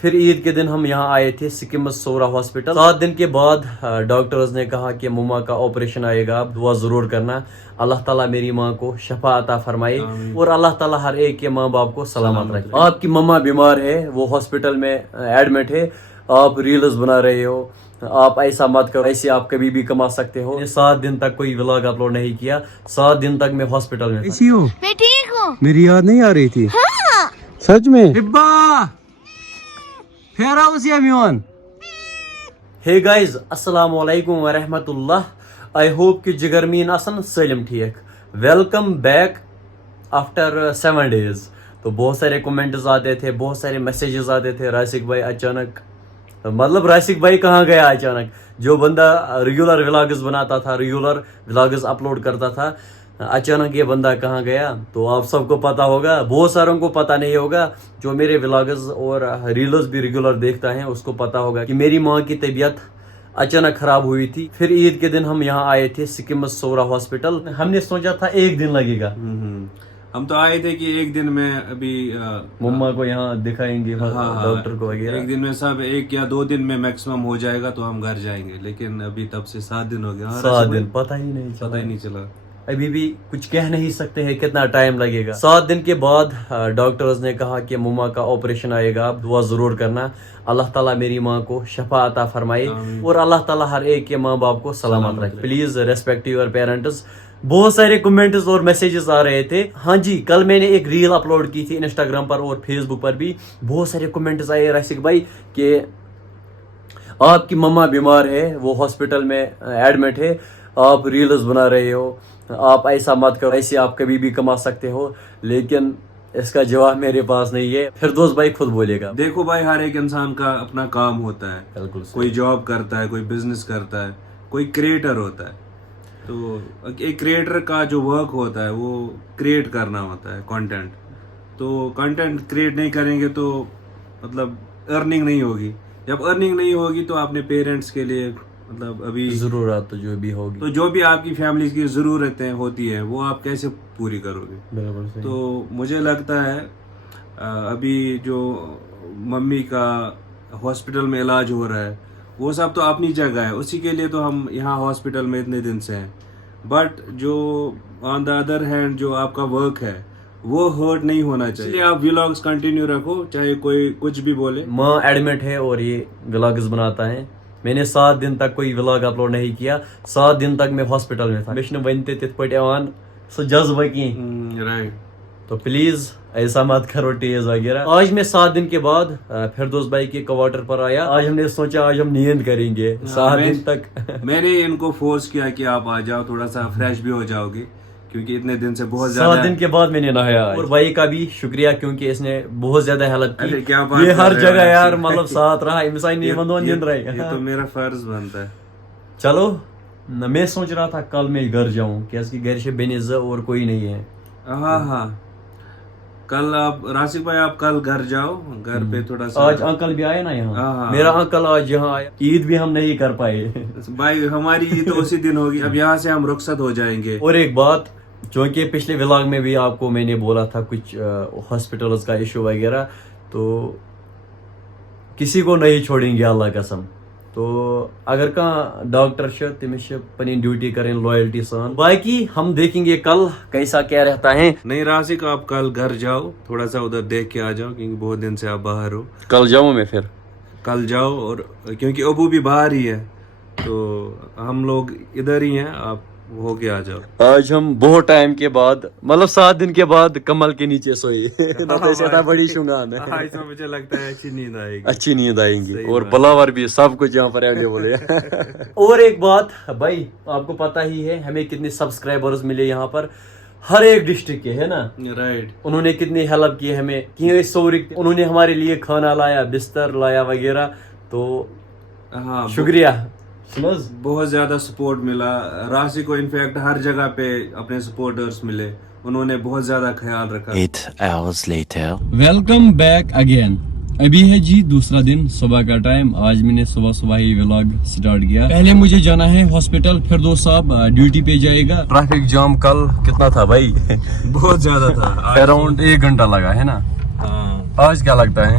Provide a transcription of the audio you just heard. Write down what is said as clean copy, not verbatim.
پھر عید کے دن ہم یہاں آئے تھے سکمز سورا ہاسپٹل. 7 دن کے بعد ڈاکٹرز نے کہا کہ مما کا آپریشن آئے گا, دعا ضرور کرنا. اللہ تعالیٰ میری ماں کو شفا عطا فرمائے اور اللہ تعالیٰ ہر ایک کے ماں باپ کو سلامت رکھے. آپ کی مما بیمار ہے, وہ ہاسپٹل میں ایڈمٹ ہے, آپ ریلز بنا رہے ہو, آپ ایسا مت کرو, ایسے آپ کبھی بھی کما سکتے ہو. 7 دن تک کوئی ولاگ اپلوڈ نہیں کیا, 7 دن تک میں ہاسپٹل میں کیسی ہو؟ میں ٹھیک ہوں. میری یاد نہیں آ رہی تھی سچ میں. ہبا پھیرا اسی میون. ہے گائز, السلام علیکم ورحمۃ اللہ. آئی ہوپ کہ جگرمین آسن سالم ٹھیک. Welcome back after 7 days. تو بہت سارے کومنٹس آتے تھے, بہت سارے میسیجز آتے تھے, راسک بھائی اچانک, مطلب راسک بھائی کہاں گیا اچانک. جو بندہ ریگولر ولاگز بناتا تھا, ریگولر ولاگز اپلوڈ کرتا تھا, اچانک یہ بندہ کہاں گیا. تو آپ سب کو پتا ہوگا, بہت ساروں کو پتا نہیں ہوگا. جو میرے ولاگز اور ریلز بھی ریگولر دیکھتا ہے اس کو پتا ہوگا کہ میری ماں کی طبیعت اچانک خراب ہوئی تھی. پھر عید کے دن ہم یہاں آئے تھے سکمز سورا ہاسپٹل. ہم نے سوچا تھا 1 دن لگے گا, ہم تو آئے تھے کہ 1 دن میں ابھی مما کو یہاں دکھائیں گے, ڈاکٹر کو وغیرہ. 1 دن میں سب 1 یا 2 دن میں میکسیمم ہو جائے گا تو ہم گھر جائیں گے. لیکن ابھی تب سے 7 دن ہو گیا. 7 دن پتہ ہی نہیں چلا. ابھی بھی کچھ کہہ نہیں سکتے ہیں کتنا ٹائم لگے گا. 7 دن کے بعد ڈاکٹرز نے کہا کہ مما کا آپریشن آئے گا, دعا ضرور کرنا. اللہ تعالیٰ میری ماں کو شفا عطا فرمائے اور اللہ تعالیٰ ہر ایک کے ماں باپ کو سلامت رکھے. Please respect your parents. بہت سارے کمنٹس اور میسیجز آ رہے تھے. ہاں جی, کل میں نے ایک ریل اپلوڈ کی تھی انسٹاگرام پر اور فیس بک پر بھی. بہت سارے کمنٹس آئے راسک بھائی کہ آپ کی مما بیمار ہے, وہ ہاسپٹل میں ایڈمٹ ہے, آپ ریلز بنا رہے ہو, آپ ایسا مت کرو, ایسے آپ کبھی بھی کما سکتے ہو. لیکن اس کا جواب میرے پاس نہیں ہے. فردوس بھائی خود بولے گا. دیکھو بھائی, ہر ایک انسان کا اپنا کام ہوتا ہے. بالکل, کوئی جاب کرتا ہے, کوئی بزنس کرتا ہے, کوئی کریٹر ہوتا ہے. تو ایک کریٹر کا جو ورک ہوتا ہے وہ کریٹ کرنا ہوتا ہے, کنٹینٹ. تو کنٹینٹ کریٹ نہیں کریں گے تو مطلب ارننگ نہیں ہوگی. جب ارننگ نہیں ہوگی تو اپنے پیرنٹس کے لیے مطلب ابھی ضرورت جو بھی ہوگی, تو جو بھی آپ کی فیملی کی ضرورتیں ہوتی ہیں وہ آپ کیسے پوری کرو گے. بالکل. تو مجھے لگتا ہے ابھی جو ممی کا ہاسپٹل میں علاج ہو رہا ہے وہ سب تو اپنی جگہ ہے, اسی کے لیے تو ہم یہاں ہاسپٹل میں اتنے دن سے ہیں. بٹ جو آن دا ادر ہینڈ جو آپ کا ورک ہے وہ ہرٹ نہیں ہونا چاہیے. اس لیے آپ ولاگز کنٹینیو رکھو چاہے کوئی کچھ بھی بولے. ماں ایڈمٹ ہے اور یہ ولاگز بناتا ہے. میں نے 7 دن تک کوئی ولاگ اپلوڈ نہیں کیا. 7 دن تک میں ہاسپٹل میں تھا. میں نے ونتے تت پٹ ایوان سو جذبہ کی. رائٹ. تو پلیز ایسا مت کرو ٹیز وغیرہ. آج میں 7 دن کے بعد فردوس بھائی کے کوارٹر پر آیا. آج ہم نے سوچا آج ہم نیند کریں گے 7 دن تک. میں نے ان کو فورس کیا کہ آپ آ جاؤ, تھوڑا سا فریش بھی ہو جاؤ گے کیونکہ اتنے دن سے بہت زیادہ. 7 دن کے بعد میں نے نہایا. اور بھائی کا بھی شکریہ کیونکہ اس نے بہت زیادہ ہیلپ کی. کیا بات یہ ہر جگہ یار مطلب ساتھ رہا. یہ تو میرا فرض بنتا ہے. چلو میں سوچ رہا تھا کل میں گھر جاؤں کیونکہ گھر سے بینز اور کوئی نہیں ہے. ہاں کل آپ راسک بھائی آپ کل گھر جاؤ, گھر پہ تھوڑا سا. آج انکل بھی آئے نا یہاں, میرا انکل آج یہاں آیا. عید بھی ہم نہیں کر پائے بھائی, ہماری عید تو اسی دن ہوگی. اب یہاں سے ہم رخصت ہو جائیں گے. اور ایک بات, چونکہ پچھلے ولاگ میں بھی آپ کو میں نے بولا تھا کچھ ہاسپٹلز کا ایشو وغیرہ, تو کسی کو نہیں چھوڑیں گے اللہ قسم. تو اگر کہاں ڈاکٹر تمس پنی ڈیوٹی کریں لویلٹی سان. باقی ہم دیکھیں گے کل کیسا کیا رہتا ہے. نہیں راسک, آپ کل گھر جاؤ, تھوڑا سا ادھر دیکھ کے آ جاؤ کیونکہ بہت دن سے آپ باہر ہو. کل جاؤں میں, پھر کل جاؤ. اور کیونکہ ابو بھی باہر ہی ہے تو ہم لوگ ادھر ہی ہیں, آپ ہو کے آ جاؤ. آج ہم بہت ٹائم کے بعد مطلب 7 دن کے بعد کمل کے نیچے سوئے. بڑی شنگان ہے. مجھے لگتا ہے اچھی نیند آئے گی. اچھی نیند آئیں گی اور بلاور بھی سب کچھ یہاں پر اویلیبل ہے. اور ایک بات بھائی, آپ کو پتا ہی ہے ہمیں کتنے سبسکرائبرز ملے یہاں پر, ہر ایک ڈسٹرکٹ کے, ہے نا. رائٹ. انہوں نے کتنی ہیلپ کی ہمیں, انہوں نے ہمارے لیے کھانا لایا, بستر لایا وغیرہ. تو ہاں شکریہ. بہت زیادہ سپورٹ ملا راسی کو. انفیکٹ ہر جگہ پہ اپنے سپورٹرز ملے, انہوں نے بہت زیادہ خیال رکھا. 8 hours later. Welcome back again. ابھی ہے جی دوسرا دن, صبح کا ٹائم. آج میں نے صبح ہی ولاگ سٹارٹ کیا. پہلے مجھے جانا ہے ہاسپٹل, پھر دوست صاحب ڈیوٹی پہ جائے گا. ٹریفک جام کل کتنا تھا بھائی؟ بہت زیادہ تھا. اراؤنڈ 1 گھنٹہ لگا ہے نا. آج کیا لگتا ہے